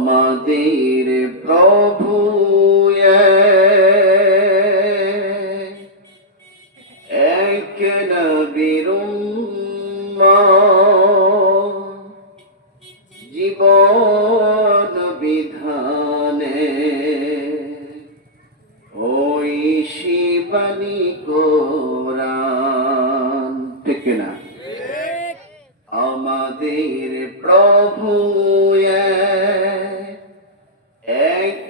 আমাদের প্রভু এক নবীর জীবন বিধানে। ওই শিবানী কোরআন। ঠিক না আমাদের প্রভু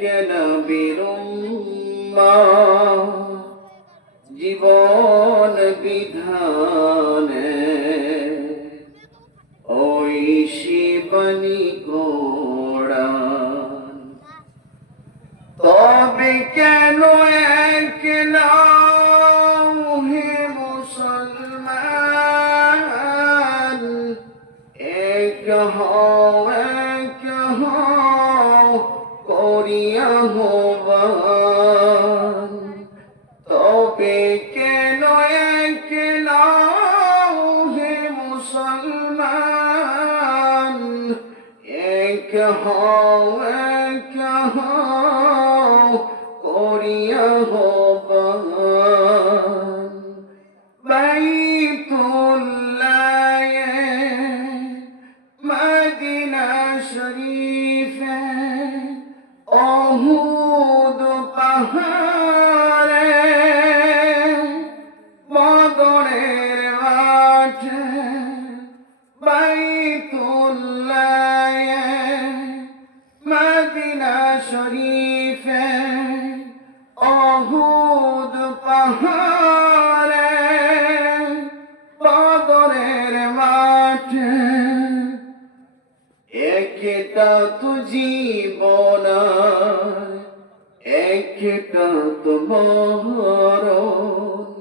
নবীর জীবন বিধানে ওই শিবানী কোরআন তবে কেন এক হে মুসলমান? এক হও করিয়া হবান তবে কেন এক নাও হে মুসলমান? এক হও এক হও করিয়া হবান অহুদ পাহাড়ে বদরের মাঠে বাইতুল্লাহ মদিনা শরীফে একটা তো জীবন একটা তো মরণ,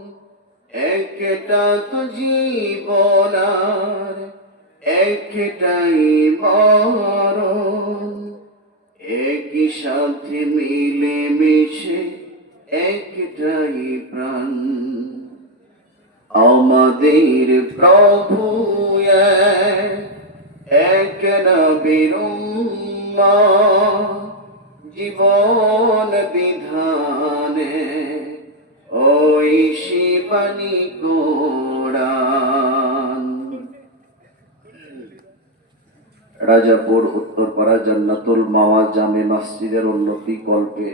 একটা তো জীবন একটাই মরণ। একই সাথে মিলে মিশে একটাই প্রাণ। আমাদের প্রভু এক নবীর জীবন বিধানে ওই শিবানী কোরআন রাজাপুর উত্তরপাড়া জান্নাতুল মাওয়া জামে মসজিদের উন্নতি কল্পে